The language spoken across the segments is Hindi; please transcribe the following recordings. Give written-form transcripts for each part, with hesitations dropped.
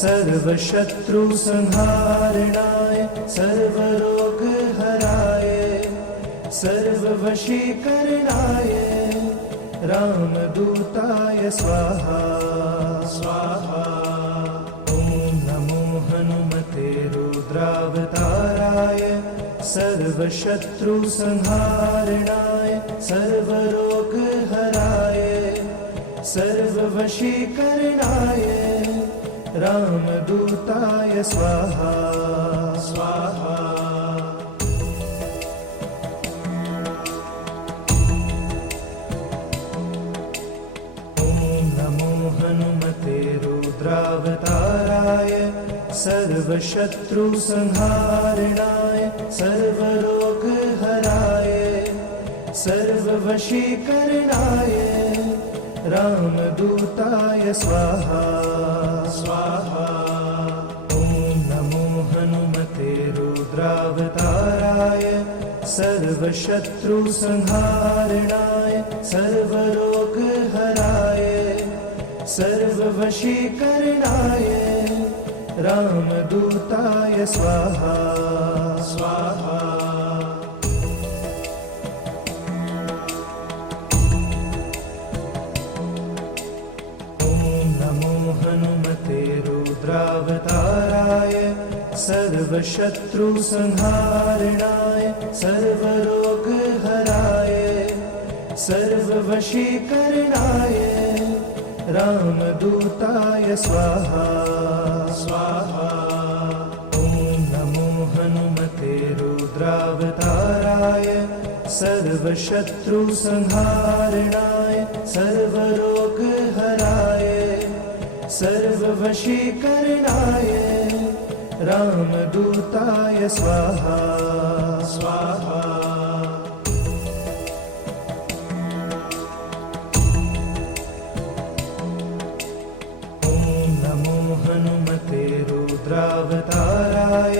सर्वशत्रुसंहारणाय सर्वरोगहराय सर्ववशीकरणाय रामदूताय स्वाहा स्वाहा। ॐ नमो हनुमते रुद्रावताराय सर्वशत्रुसंहारणाय सर्वरोगहराय सर्ववशीकरणाय रामदूताय स्वाहा स्वाहा। ॐ नमो हनुमते रुद्रावताराय सर्वशत्रुसंहारणाय सर्वरोगहराय सर्ववशीकरणाय रामदूताय स्वाहा स्वाहा। ॐ नमो हनुमते रुद्रावताराय सर्वशत्रुसंहारणाय सर्वरोगहराय सर्ववशीकरणाय रामदूताय स्वाहा स्वाहा। हनुमते रुद्रावताराय सर्वशत्रुसंहारणाय सर्वरोगहराय सर्ववशीकरणाय रामदूताय स्वाहा स्वाहा। ॐ नमो हनुमते रुद्रावताराय सर्वशत्रुसंहारणाय सर्वरोगहराय सर्ववशीकरणाय रामदूताय स्वाहा स्वाहा। ॐ नमो हनुमते रुद्रावताराय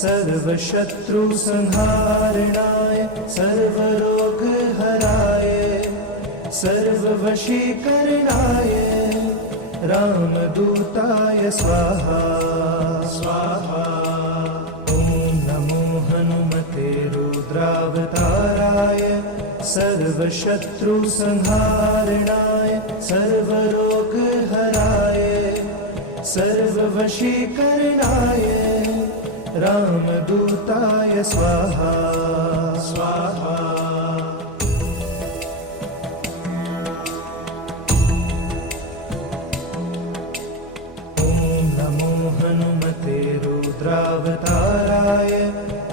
सर्वशत्रुसंहारणाय सर्वरोगहराय सर्ववशीकरणाय रामदूताय स्वाहा स्वाहा। ॐ नमो हनुमते रुद्रावताराय सर्वशत्रुसंहारणाय सर्वरोगहराय सर्ववशीकरणाय रामदूताय स्वाहा स्वाहा। हनुमते रुद्रावताराय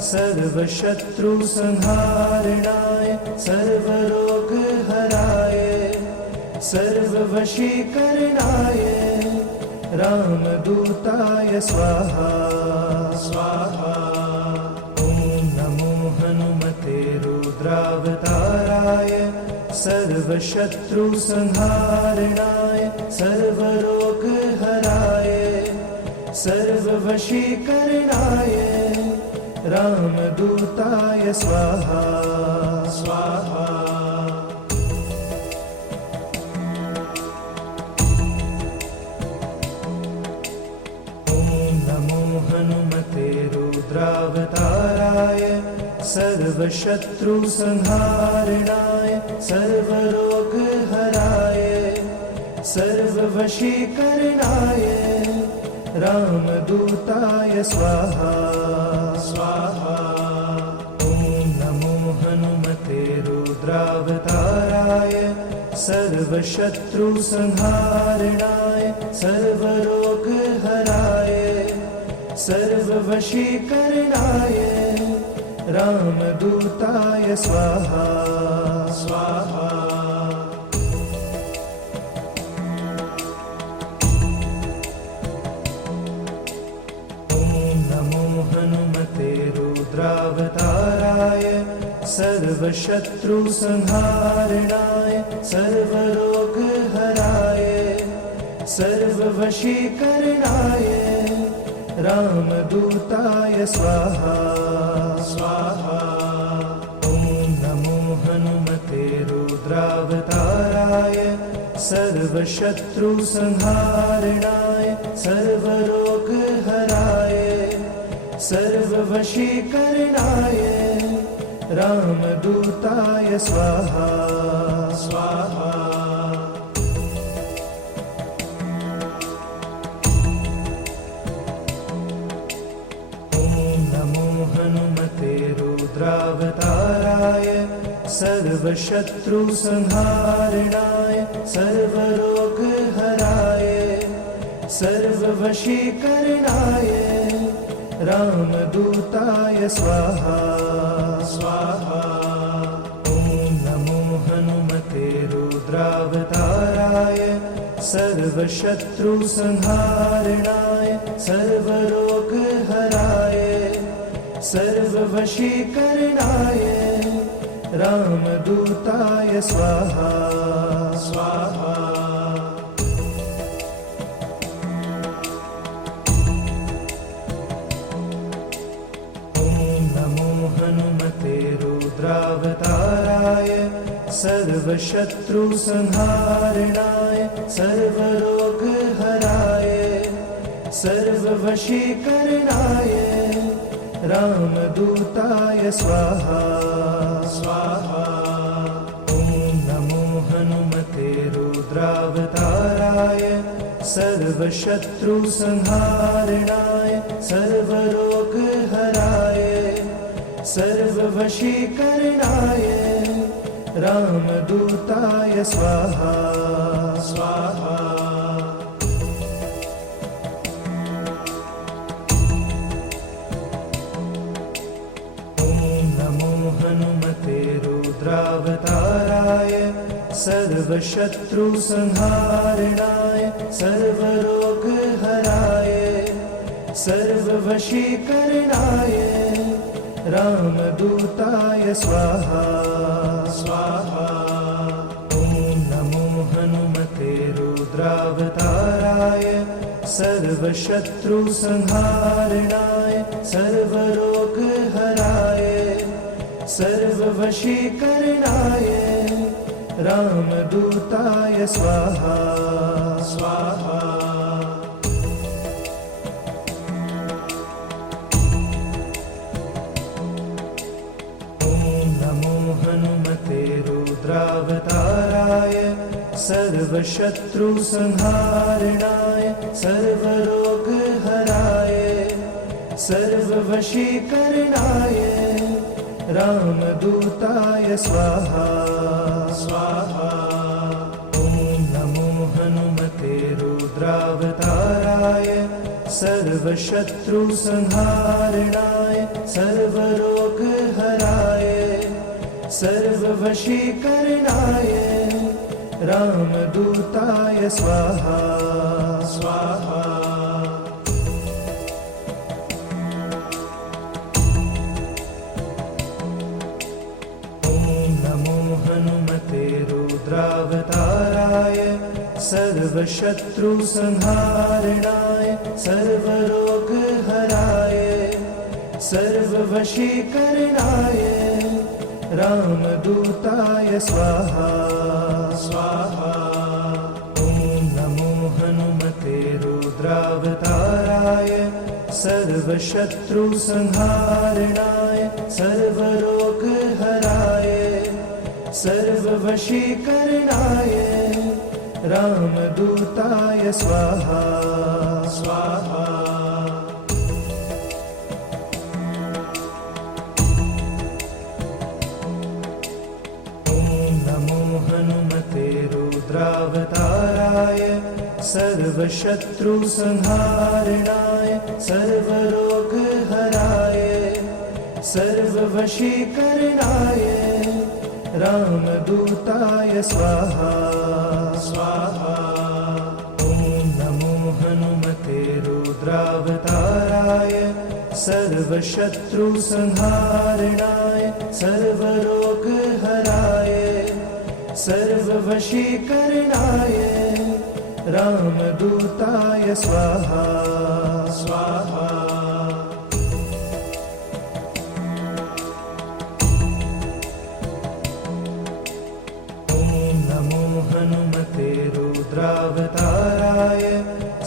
सर्वशत्रुसंहारणाय सर्वरोगहराय सर्ववशीकरणाय रामदूताय स्वाहा स्वाहा। ॐ नमो हनुमते रुद्रावताराय सर्वशत्रुसंहारणाय सर्वरोगहराय सर्ववशीकरणाय रामदूताय स्वाहा स्वाहा। ॐ नमो हनुमते रुद्रावताराय सर्वशत्रुसंहारणाय सर्वरोगहराय सर्ववशीकरणाय रामदूताय स्वाहा स्वाहा। ॐ नमो हनुमते रुद्रावताराय सर्वशत्रुसंहारणाय सर्वरोगहराय सर्ववशीकरणाय रामदूताय स्वाहा स्वाहा। हनुमते रुद्रावताराय सर्वशत्रुसंहारणाय सर्वरोगहराय सर्ववशीकरणाय रामदूताय स्वाहा स्वाहा। ॐ नमो हनुमते रुद्रावताराय सर्वशत्रुसंहारणाय सर्वरोगहराय सर्ववशीकरणाय रामदूताय स्वाहा स्वाहा। हनुमते रुद्रावताराय सर्वशत्रुसंहारणाय सर्वरोगहराय सर्ववशीकरणाय रामदूताय स्वाहा स्वाहा। ॐ नमो हनुमते रुद्रावताराय सर्वशत्रुसंहारणाय सर्वरोगहराय सर्ववशीकरणाय रामदूताय स्वाहा स्वाहा। ॐ नमो हनुमते रुद्रावताराय सर्वशत्रुसंहारणाय सर्वरोगहराय सर्ववशीकरणाय रामदूताय स्वाहा स्वाहा। ॐ नमो हनुमते रुद्रावताराय सर्वशत्रुसंहारणाय सर्वरोगहराय सर्ववशीकरणाय रामदूताय स्वाहा स्वाहा। हनुमते रुद्रावताराय सर्वशत्रुसंहारणाय सर्वरोगहराय सर्ववशीकरणाय रामदूताय स्वाहा स्वाहा। ॐ नमो हनुमते रुद्रावताराय सर्वशत्रुसंहारणाय सर्वरोगहराय सर्ववशीकरणाय रामदूताय स्वाहा स्वाहा। ॐ नमो हनुमते रुद्रावताराय सर्वशत्रुसंहारणाय सर्वरोगहराय सर्ववशीकरणाय रामदूताय स्वाहा स्वाहा। ॐ नमो हनुमते रुद्रावताराय सर्वशत्रुसंहारणाय सर्वरोगहराय सर्ववशीकरणाय रामदूताय स्वाहा स्वाहा। हनुमते रुद्रावताराय सर्वशत्रुसंहारणाय सर्वरोगहराय सर्ववशीकरणाय रामदूताय स्वाहा स्वाहा। ॐ नमो हनुमते रुद्रावताराय सर्वशत्रुसंहारणाय सर्वरोगहराय सर्ववशीकरणाय रामदूताय स्वाहा स्वाहा। ॐ नमो हनुमते रुद्रावताराय सर्वशत्रुसंहारणाय सर्वरोगहराय सर्ववशीकरणाय रामदूताय स्वाहा स्वाहा। ॐ नमो हनुमते रुद्रावताराय सर्वशत्रुसंहारणाय सर्वरोगहराय सर्ववशीकरणाय रामदूताय स्वाहा स्वाहा। हनुमते रुद्रावताराय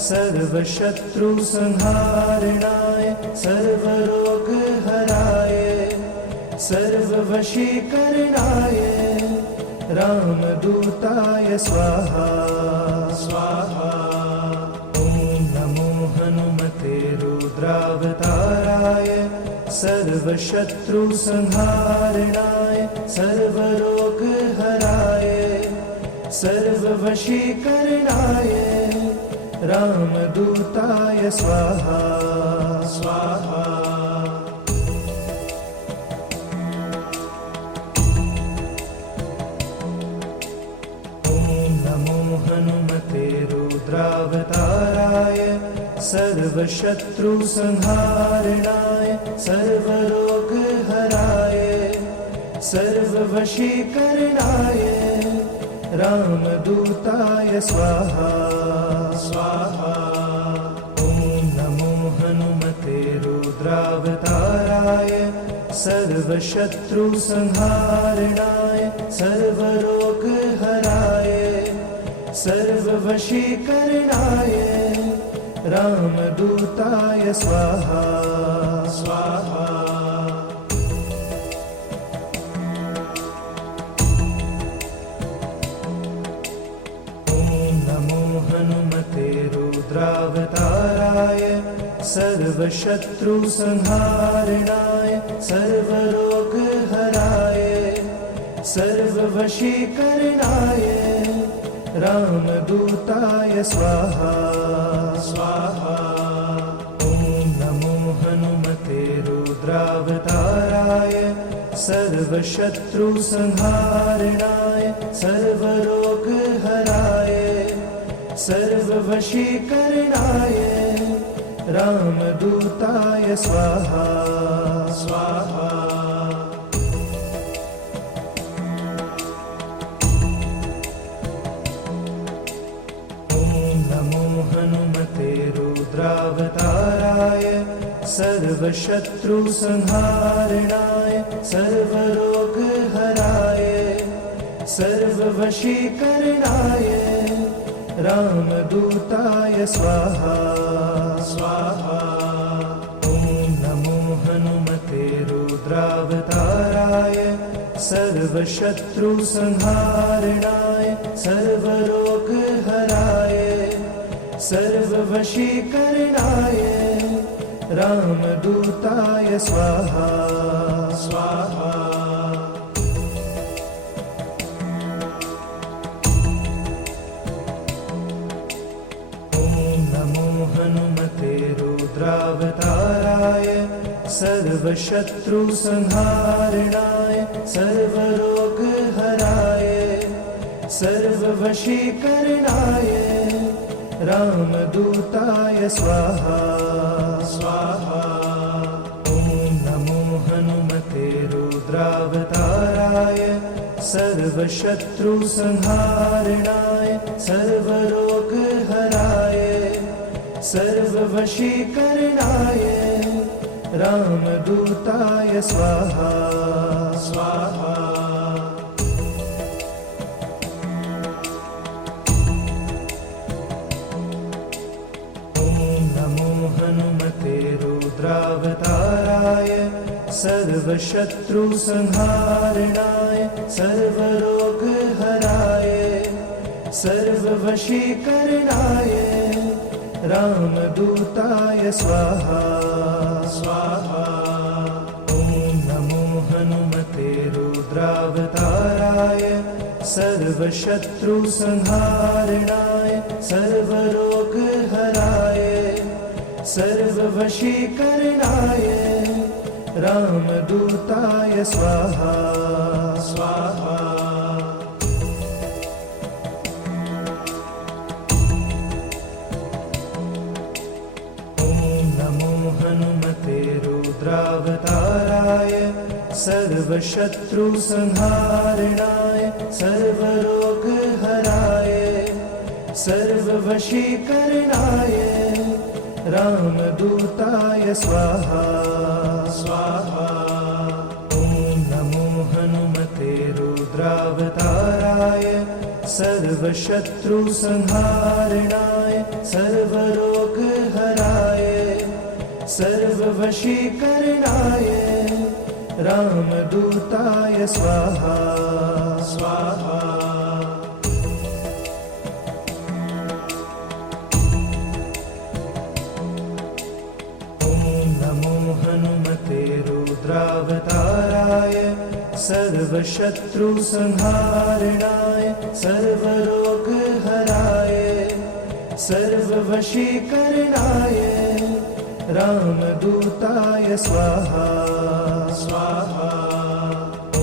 सर्वशत्रुसंहारणाय सर्वरोगहराय सर्ववशीकरणाय रामदूताय स्वाहा स्वाहा। ॐ नमो हनुमते रुद्रावताराय सर्वशत्रुसंहारणाय सर्वरोगहराय सर्ववशीकरणाय रामदूताय स्वाहा स्वाहा। हनुमते रुद्रावताराय सर्वशत्रुसंहारणाय सर्वरोगहराय सर्ववशीकरणाय रामदूताय स्वाहा स्वाहा। ॐ नमो हनुमते रुद्रावताराय सर्वशत्रुसंहारणाय सर्वरोगहराय सर्ववशीकरणाय रामदूताय स्वाहा स्वाहा। ॐ नमो हनुमते रुद्रावताराय सर्वशत्रुसंहारणाय सर्वरोगहराय सर्ववशीकरणाय रामदूताय स्वाहा स्वाहा। ॐ नमो हनुमते रुद्रावताराय सर्वशत्रुसंहारणाय सर्वरोगहराय सर्ववशीकरणाय रामदूताय स्वाहा स्वाहा। हनुमते रुद्रावताराय सर्वशत्रुसंहारणाय सर्वरोगहराय सर्ववशीकरणाय रामदूताय स्वाहा स्वाहा। ॐ नमो हनुमते रुद्रावताराय सर्वशत्रुसंहारणाय सर्वरोगहराय सर्ववशीकरणाय रामदूताय स्वाहा स्वाहा। ॐ नमो हनुमते रुद्रावताराय सर्वशत्रुसंहारणाय सर्वरोगहराय सर्ववशीकरणाय रामदूताय स्वाहा स्वाहा। ॐ नमो हनुमते रुद्रावताराय सर्वशत्रुसंहारणाय सर्वरोगहराय सर्ववशीकरणाय रामदूताय स्वाहा स्वाहा। हनुमते रुद्रावताराय सर्वशत्रुसंहारणाय सर्वरोगहराय सर्ववशीकरणाय रामदूताय स्वाहा स्वाहा। ॐ नमो हनुमते रुद्रावताराय सर्वशत्रुसंहारणाय सर्वरोगहराय सर्ववशीकरणाय रामदूताय स्वाहा स्वाहा। ॐ नमो हनुमते रुद्रावताराय सर्वशत्रुसंहारणाय सर्वरोगहराय सर्ववशीकरणाय रामदूताय स्वाहा स्वाहा। ॐ नमो हनुमते रुद्रावताराय सर्वशत्रुसंहारणाय सर्वरोगहराय सर्ववशीकरणाय रामदूताय स्वाहा स्वाहा। हनुमते रुद्रावताराय सर्वशत्रुसंहारणाय सर्वरोगहराय सर्ववशीकरणाय रामदूताय स्वाहा स्वाहा। ॐ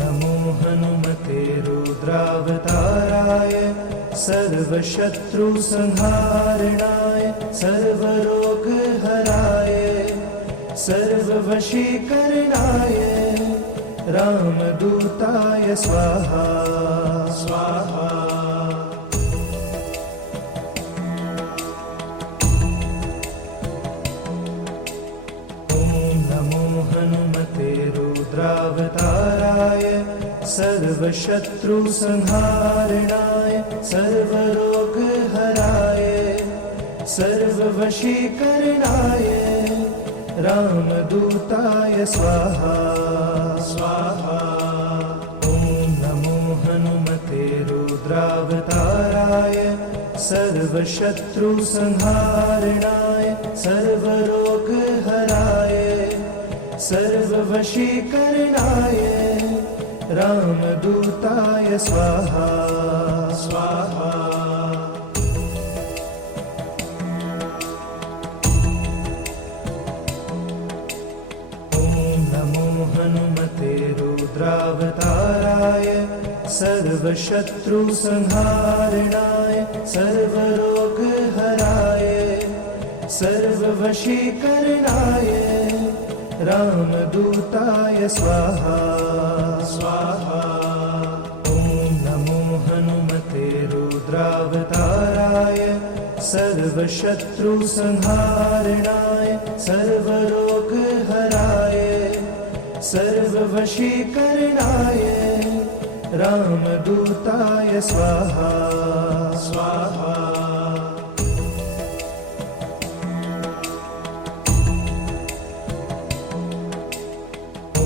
नमो हनुमते रुद्रावताराय सर्वशत्रुसंहारणाय सर्वरोगहराय सर्ववशीकरणाय रामदूताय स्वाहा स्वाहा। ॐ नमो हनुमते रुद्रावताराय सर्वशत्रुसंहारणाय सर्वरोगहराय सर्ववशीकरणाय रामदूताय स्वाहा स्वाहा। ॐ नमो हनुमते रुद्रावताराय सर्वशत्रुसंहारणाय सर्वरोगहराय सर्ववशीकरणाय रामदूताय स्वाहा स्वाहा। हनुमते रुद्रावताराय सर्वशत्रुसंहारणाय सर्वरोगहराय सर्ववशीकरणाय रामदूताय स्वाहा स्वाहा। ॐ नमो हनुमते रुद्रावताराय सर्वशत्रुसंहारणाय सर्वरोगहराय सर्ववशीकरणाय रामदूताय स्वाहा स्वाहा। ॐ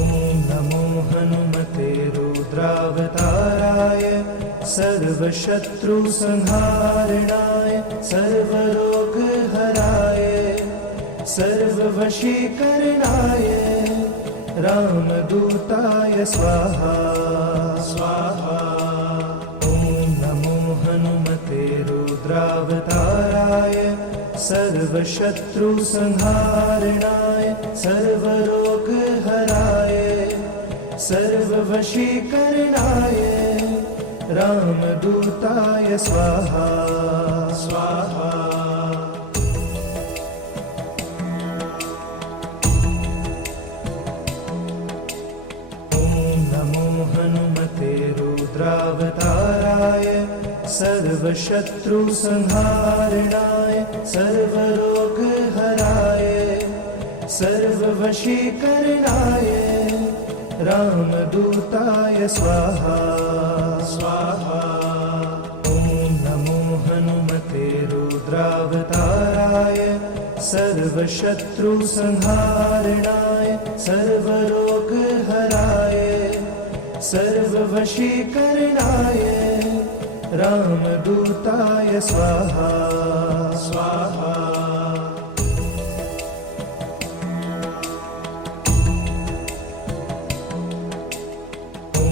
नमो हनुमते रुद्रावताराय सर्वशत्रुसंहारणाय सर्वरोगहराय सर्ववशीकरणाय रामदूताय स्वाहा स्वाहा। ॐ नमो हनुमते रुद्रावताराय सर्वशत्रुसंहारणाय सर्वरोगहराय सर्ववशीकरणाय रामदूताय स्वाहा स्वाहा। हनुमते रुद्रावताराय सर्वशत्रुसंहारणाय सर्वरोगहराय सर्ववशीकरणाय रामदूताय स्वाहा स्वाहा। ॐ नमो हनुमते रुद्रावताराय सर्वशत्रुसंहारणाय सर्वरोगहराय सर्ववशीकरणाय रामदूताय स्वाहा स्वाहा। ॐ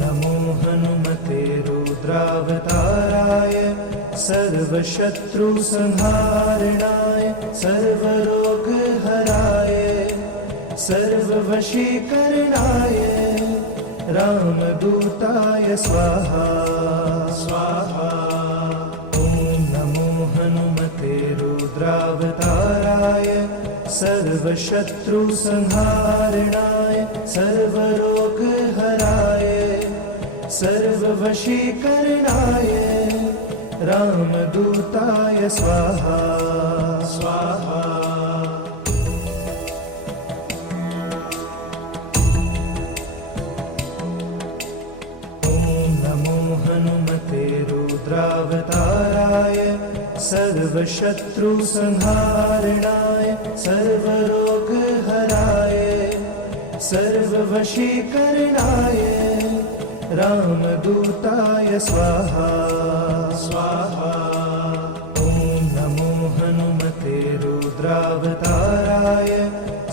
नमो हनुमते रुद्रावताराय सर्वशत्रुसंहारणाय सर्वरोगहराय सर्ववशीकरणाय रामदूताय स्वाहा स्वाहा। ॐ नमो हनुमते रुद्रावताराय सर्वशत्रुसंहारणाय सर्वरोगहराय सर्ववशीकरणाय रामदूताय स्वाहा स्वाहा। हनुमते सर्वशत्रुसंहारणाय सर्वरोगहराय सर्ववशीकरणाय रामदूताय स्वाहा स्वाहा। ॐ नमो हनुमते रुद्रावताराय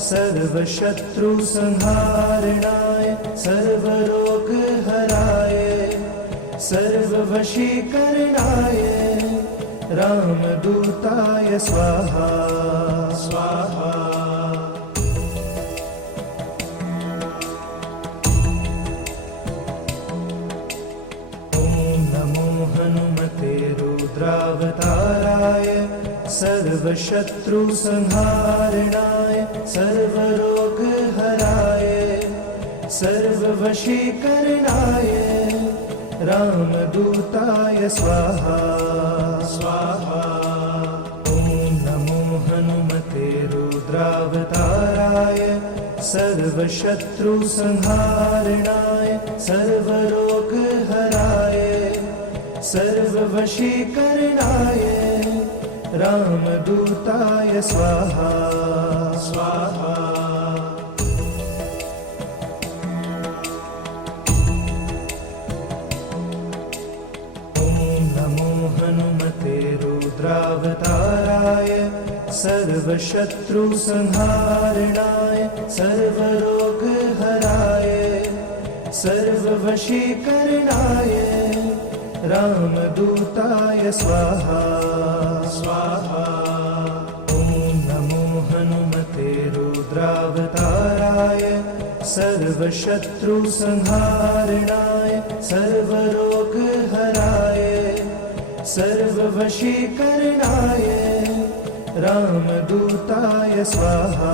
सर्वशत्रुसंहारणाय सर्वरोगहराय सर्ववशीकरणाय रामदूताय स्वाहा स्वाहा। ॐ नमो हनुमते रुद्रावताराय सर्वशत्रुसंहारणाय सर्वरोगहराय सर्ववशीकरणाय रामदूताय स्वाहा स्वाहा। ॐ नमो हनुमते रुद्रावताराय सर्वशत्रुसंहारणाय सर्वरोगहराय सर्ववशीकरणाय रामदूताय स्वाहा स्वाहा। हनुमते रुद्रावताराय सर्वशत्रुसंहारणाय सर्वरोगहराय सर्ववशीकरणाय रामदूताय स्वाहा स्वाहा। ॐ नमो हनुमते रुद्रावताराय सर्वशत्रुसंहारणाय सर्वरोगहराय सर्ववशीकरणाय रामदूताय स्वाहा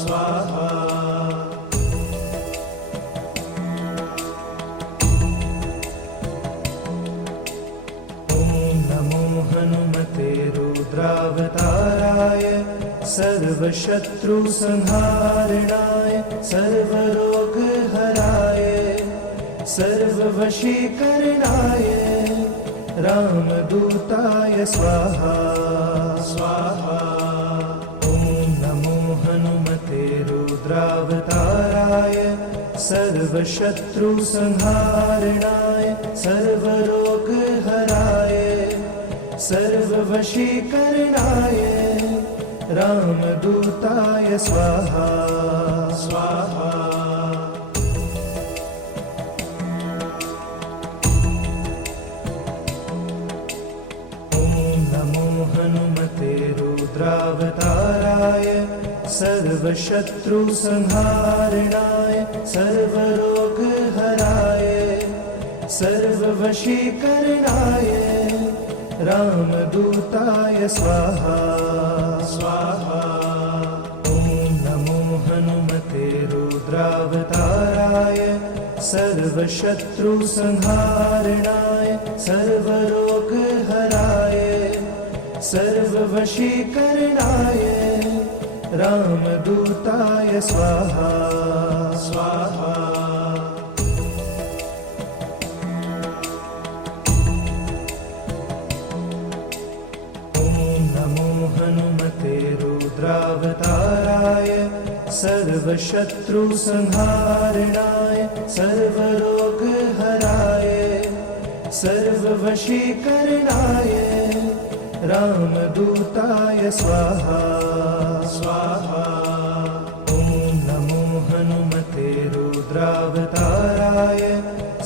स्वाहा। ॐ नमो हनुमते रुद्रावताराय सर्वशत्रुसंहारणाय सर्वरोगहराय सर्ववशीकरणाय रामदूताय स्वाहा स्वाहा। ॐ नमो हनुमते रुद्रावताराय सर्वशत्रुसंहारणाय सर्वरोगहराय सर्ववशीकरणाय रामदूताय स्वाहा स्वाहा। हनुमते रुद्रावताराय सर्वशत्रुसंहारणाय सर्वरोगहराय सर्ववशीकरणाय रामदूताय स्वाहा स्वाहा। ॐ नमो हनुमते रुद्रावताराय सर्वशत्रुसंहारणाय सर्वरोगहराय सर्ववशीकरणाय रामदूताय स्वाहा स्वाहा। ॐ नमो हनुमते रुद्रावताराय सर्वशत्रुसंहारणाय सर्वरोगहराय सर्ववशीकरणाय रामदूताय स्वाहा स्वाहा। ॐ नमो हनुमते रुद्रावताराय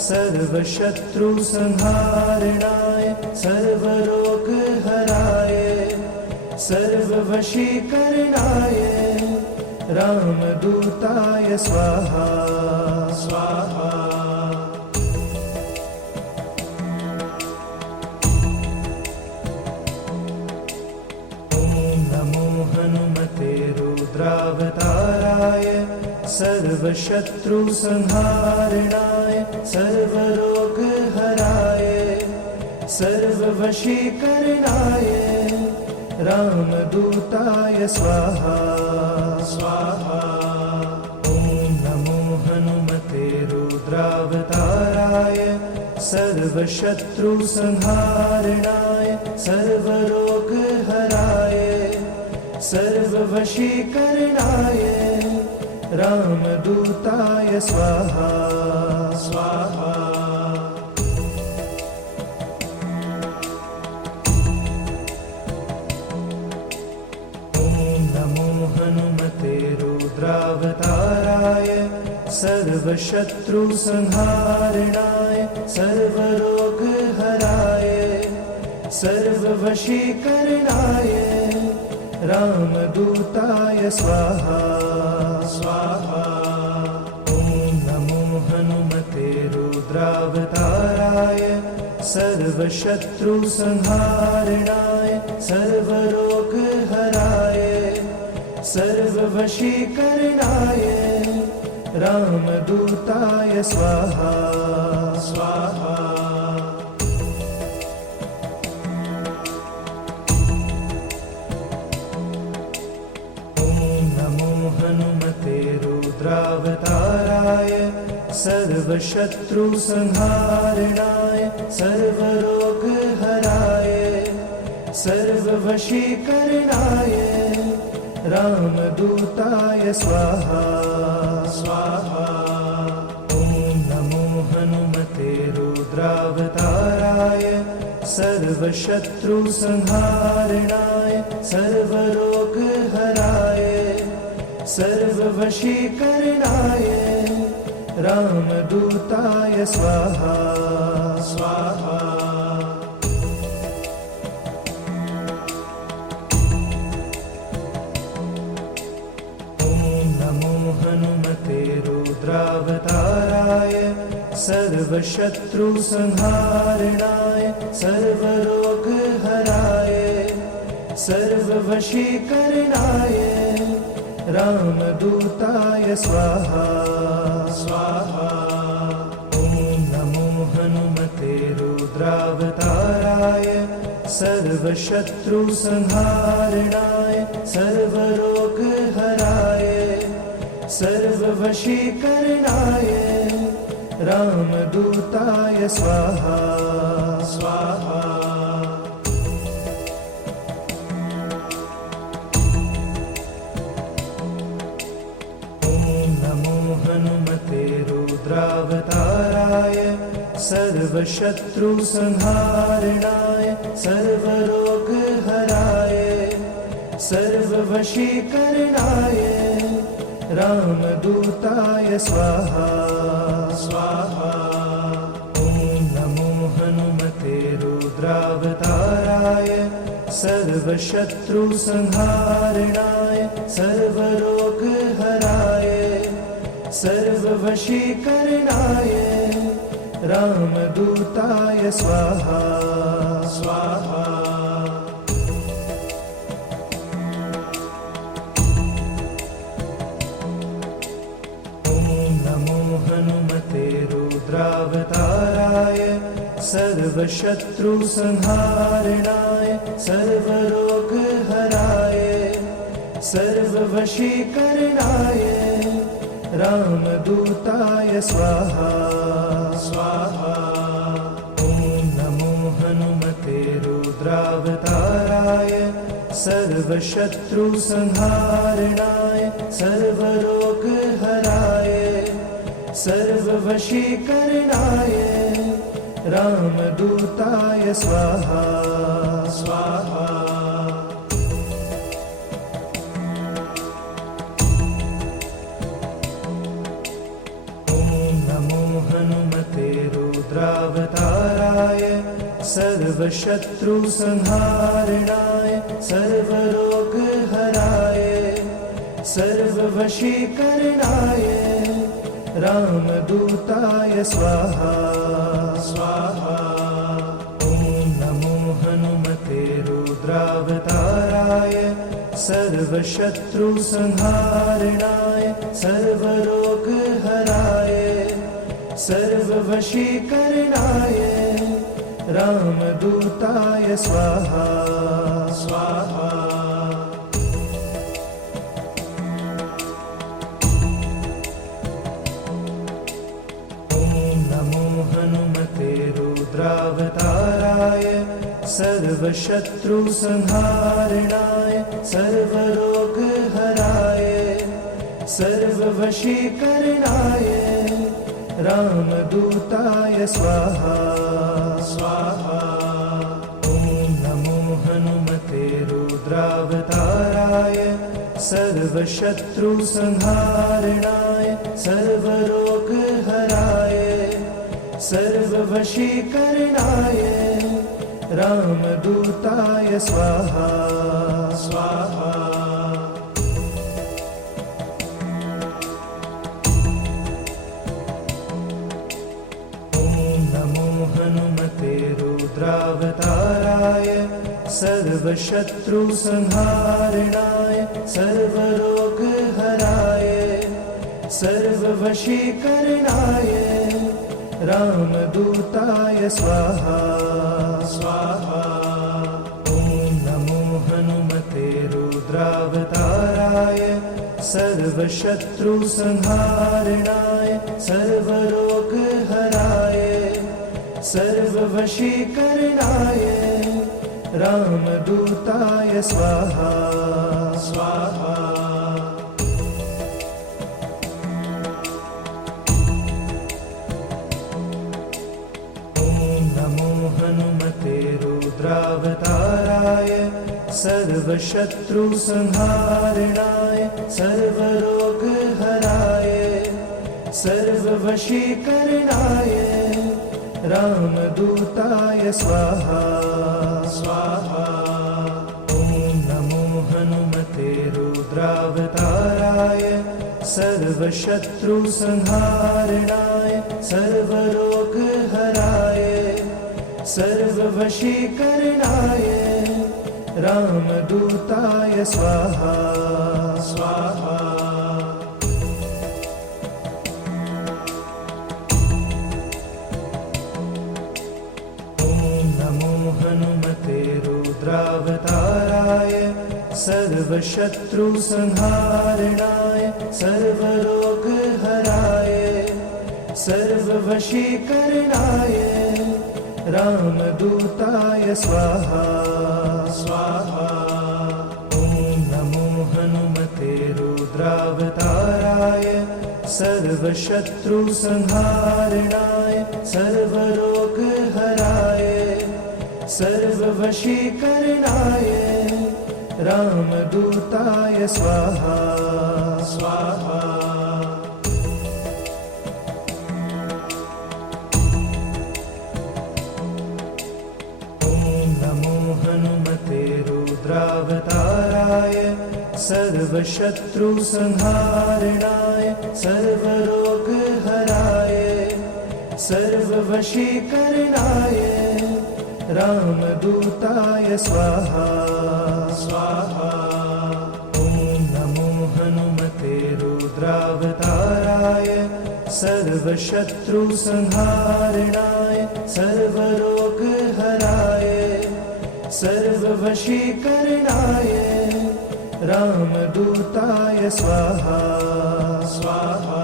सर्वशत्रुसंहारणाय सर्वरोगहराय सर्ववशीकरणाय रामदूताय स्वाहा स्वाहा। हनुमते रुद्रावताराय सर्वशत्रुसंहारणाय सर्वरोगहराय सर्ववशीकरणाय रामदूताय स्वाहा स्वाहा। ॐ नमो हनुमते रुद्रावताराय सर्वशत्रुसंहारणाय सर्वरोगहराय सर्ववशीकरणाय रामदूताय स्वाहा स्वाहा। हनुमते रुद्रावताराय सर्वशत्रुसंहारणाय सर्वरोगहराय सर्ववशीकरणाय रामदूताय स्वाहा स्वाहा। ॐ नमो हनुमते रुद्रावताराय सर्वशत्रुसंहारणाय सर्वरोगहराय सर्ववशीकरणाय रामदूताय स्वाहा स्वाहा। ॐ नमो हनुमते रुद्रावताराय सर्वशत्रुसंहारणाय सर्वरोगहराय सर्ववशीकरणाय रामदूताय स्वाहा स्वाहा। ॐ नमो हनुमते रुद्रावताराय सर्वशत्रुसंहारणाय सर्वरोगहराय सर्ववशीकरणाय रामदूताय स्वाहा स्वाहा। हनुमते रुद्रावताराय सर्वशत्रुसंहारणाय सर्वरोगहराय सर्ववशीकरणाय रामदूताय स्वाहा स्वाहा। ॐ नमो हनुमते रुद्रावताराय सर्वशत्रुसंहारणाय सर्वरोगहराय सर्ववशीकरणाय रामदूताय स्वाहा स्वाहा। ॐ नमो हनुमते रुद्रावताराय सर्वशत्रुसंहारणाय सर्वरोगहराय सर्ववशीकरणाय रामदूताय स्वाहा स्वाहा। ॐ नमो हनुमते रुद्रावताराय सर्वशत्रुसंहारणाय सर्वरोगहराय सर्ववशीकरणाय रामदूताय स्वाहा स्वाहा। हनुमते रुद्रावताराय सर्वशत्रुसंहारणाय सर्वरोगहराय सर्ववशीकरणाय रामदूताय स्वाहा स्वाहा। ॐ नमो हनुमते रुद्रावताराय सर्वशत्रुसंहारणाय सर्वरोगहराय सर्ववशीकरणाय रामदूताय स्वाहा स्वाहा। ॐ नमो हनुमते रुद्रावताराय सर्वशत्रुसंहारणाय सर्वरोगहराय सर्ववशीकरणाय रामदूताय स्वाहा स्वाहा। ॐ नमो हनुमते रुद्रावताराय सर्वशत्रुसंहारणाय सर्वरोगहराय सर्ववशीकरणाय रामदूताय स्वाहा स्वाहा। हनुमते रुद्रावताराय सर्व सर्वशत्रुसंहारणाय सर्वरोगहराय सर्ववशीकरणाय रामदूताय स्वाहा स्वाहा। ॐ नमो हनुमते रुद्रावताराय सर्वशत्रुसंहारणाय सर्वरोगहराय सर्ववशीकरणाय रामदूताय स्वाहा स्वाहा। हनुमते रुद्रावताराय सर्वशत्रुसंहारणाय सर्वरोगहराय सर्ववशीकरणाय रामदूताय स्वाहा स्वाहा। ॐ नमो हनुमते रुद्रावताराय सर्वशत्रुसंहारणाय सर्वरोगहराय सर्ववशीकरणाय रामदूताय स्वाहा स्वाहा। ॐ नमो हनुमते रुद्रावताराय सर्वशत्रुसंहारणाय सर्वरोगहराय सर्ववशीकरणाय रामदूताय स्वाहा स्वाहा। ॐ नमो हनुमते रुद्रावताराय सर्वशत्रुसंहारणाय सर्वरोगहराय सर्ववशीकरणाय रामदूताय स्वाहा स्वाहा। हनुमते रुद्रावताराय सर्वशत्रुसंहारणाय सर्वरोगहराय सर्ववशीकरणाय रामदूताय स्वाहा स्वाहा। ॐ नमो हनुमते रुद्रावताराय सर्वशत्रुसंहारणाय सर्वरोगहराय सर्ववशीकरणाय रामदूताय स्वाहा स्वाहा। ॐ नमो हनुमते रुद्रावताराय सर्वशत्रुसंहारणाय सर्वरोगहराय सर्ववशीकरणाय रामदूताय स्वाहा स्वाहा। ॐ नमो हनुमते रुद्रावताराय सर्वशत्रुसंहारणाय सर्वरोगहराय सर्ववशीकरणाय रामदूताय स्वाहा स्वाहा।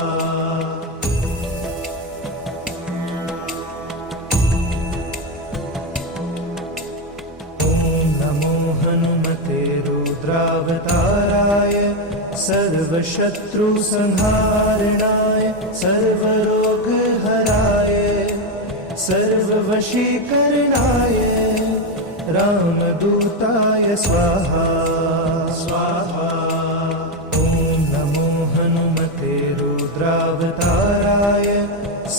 हनुमते रुद्रावताराय सर्वशत्रुसंहारणाय सर्वरोगहराय सर्ववशीकरणाय रामदूताय स्वाहा स्वाहा। ॐ नमो हनुमते रुद्रावताराय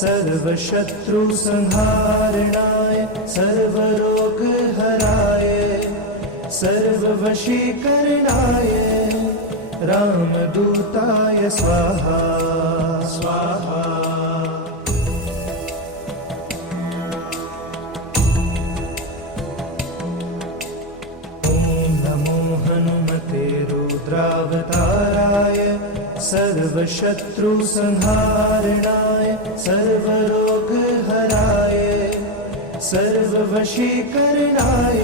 सर्वशत्रुसंहारणाय सर्वरोगहराय सर्ववशीकरणाय रामदूताय स्वाहा स्वाहा। ॐ नमो हनुमते रुद्रावताराय सर्वशत्रुसंहारणाय सर्वरोगहराय सर्ववशीकरणाय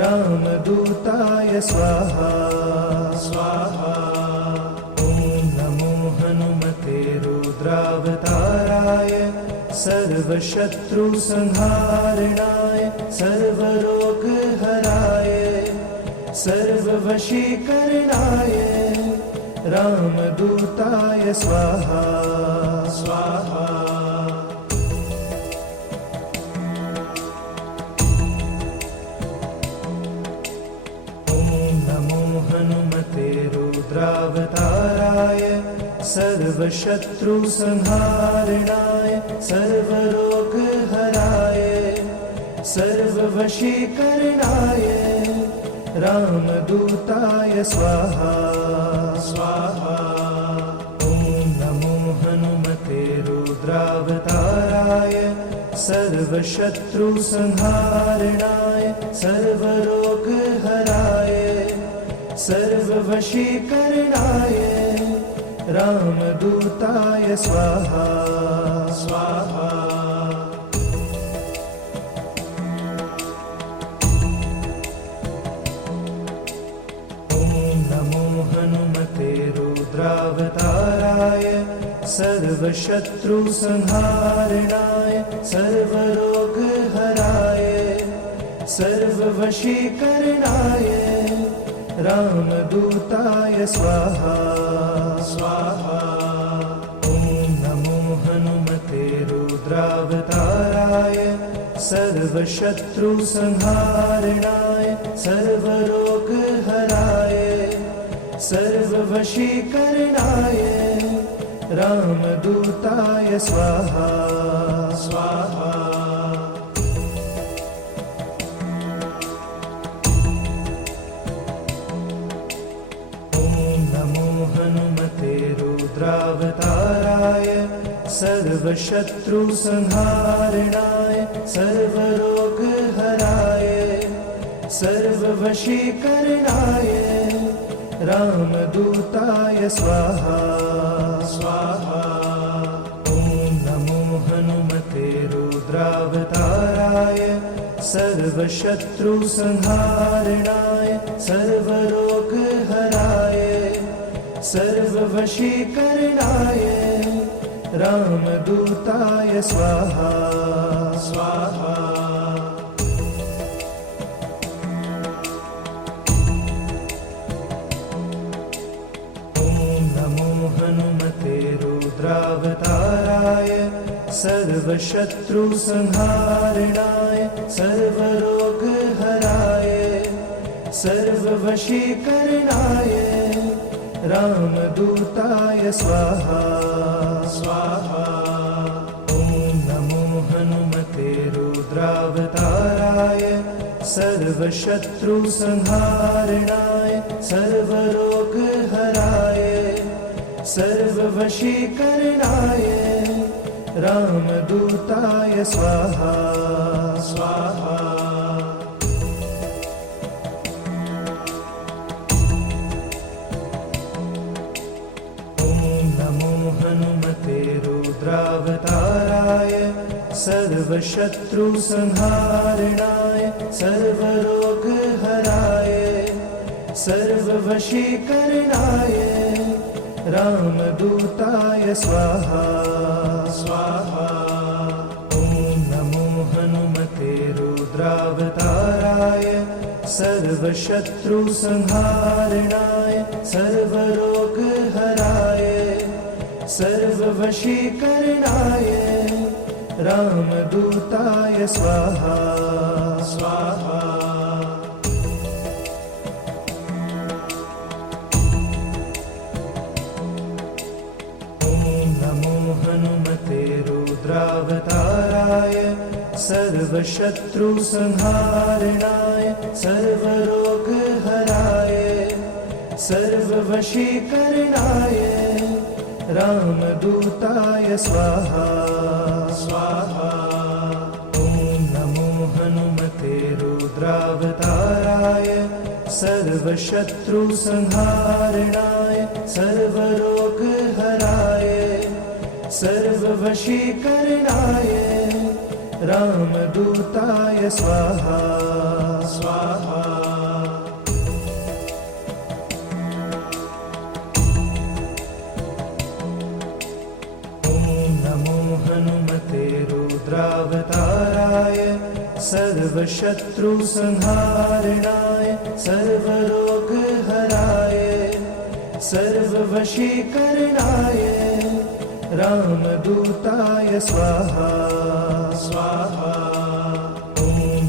रामदूताय स्वाहा स्वाहा। ॐ नमो हनुमते रुद्रावताराय सर्वशत्रुसंहारणाय सर्वरोगहराय सर्ववशीकरणाय रामदूताय स्वाहा स्वाहा। हनुमते रुद्रावताराय सर्वशत्रुसंहारणाय सर्वरोगहराय सर्ववशीकरणाय रामदूताय स्वाहा स्वाहा। ॐ नमो हनुमते रुद्रावताराय सर्वशत्रुसंहारणाय सर्वरोगहराय सर्ववशीकरणाय रामदूताय स्वाहा स्वाहा। ॐ नमो हनुमते रुद्रावताराय सर्वशत्रुसंहारणाय सर्वरोगहराय सर्ववशीकरणाय रामदूताय स्वाहा स्वाहा। ॐ नमो हनुमते रुद्रावताराय सर्वशत्रुसंहारणाय सर्वरोगहराय सर्ववशीकरणाय रामदूताय स्वाहा स्वाहा। हनुमते रुद्रावताराय सर्वशत्रुसंहारणाय सर्वरोगहराय सर्ववशीकरणाय रामदूताय स्वाहा स्वाहा। ॐ नमो हनुमते रुद्रावताराय सर्वशत्रुसंहारणाय सर्वरोगहराय सर्ववशीकरणाय रामदूताय स्वाहा स्वाहा। ॐ नमो हनुमते रुद्रावताराय सर्वशत्रुसंहारणाय सर्वरोगहराय सर्ववशीकरणाय रामदूताय स्वाहा स्वाहा। ॐ नमो हनुमते रुद्रावताराय सर्वशत्रुसंहारणाय सर्वरोगहराय सर्ववशीकरणाय रामदूताय स्वाहा स्वाहा। हनुमते रुद्रावताराय सर्वशत्रुसंहारणाय सर्वरोगहराय सर्ववशीकरणाय रामदूताय स्वाहा स्वाहा। ॐ नमो हनुमते रुद्रावताराय सर्वशत्रुसंहारणाय सर्वरोगहराय सर्ववशीकरणाय रामदूताय स्वाहा स्वाहा। ॐ नमो हनुमते रुद्रावताराय सर्वशत्रुसंहारणाय सर्वरोगहराय सर्ववशीकरणाय रामदूताय स्वाहा स्वाहा। ॐ नमो हनुमते रुद्रावताराय सर्वशत्रुसंहारणाय सर्वरोगहराय सर्ववशीकरणाय रामदूताय स्वाहा स्वाहा। हनुमते सर्वशत्रुसंहारणाय सर्वरोगहराय सर्ववशीकरणाय रामदूताय स्वाहा स्वाहा। ॐ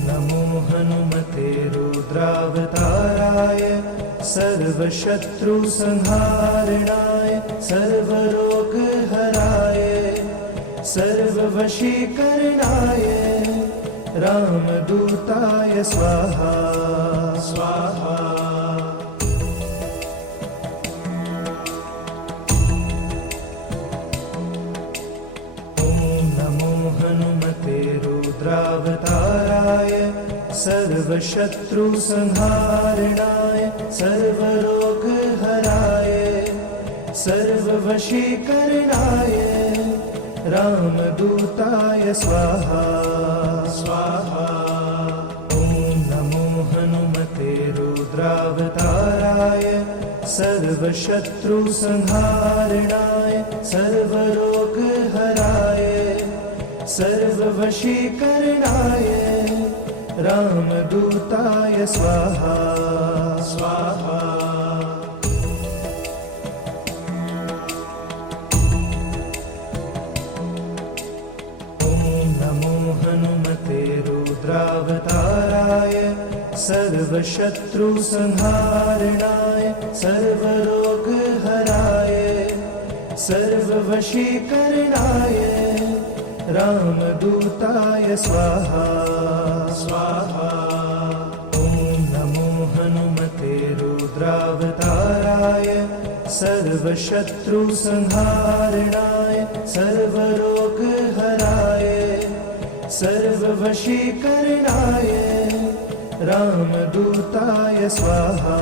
नमो हनुमते रुद्रावताराय सर्वशत्रुसंहारणाय सर्वरोगहराय सर्ववशीकरणाय रामदूताय स्वाहा स्वाहा। हनुमते रुद्रावताराय सर्वशत्रुसंहारणाय सर्वरोगहराय सर्ववशीकरणाय रामदूताय स्वाहा स्वाहा। ॐ नमो हनुमते रुद्रावताराय सर्वशत्रुसंहारणाय सर्वरोगहराय सर्ववशीकरणाय रामदूताय स्वाहा स्वाहा। ॐ नमो हनुमते रुद्रावताराय सर्वशत्रुसंहारणाय सर्वरोगहराय सर्ववशीकरणाय रामदूताय स्वाहा स्वाहा। ॐ नमो हनुमते रुद्रावताराय सर्वशत्रुसंहारणाय सर्वरोगहराय सर्ववशीकरणाय रामदूताय स्वाहा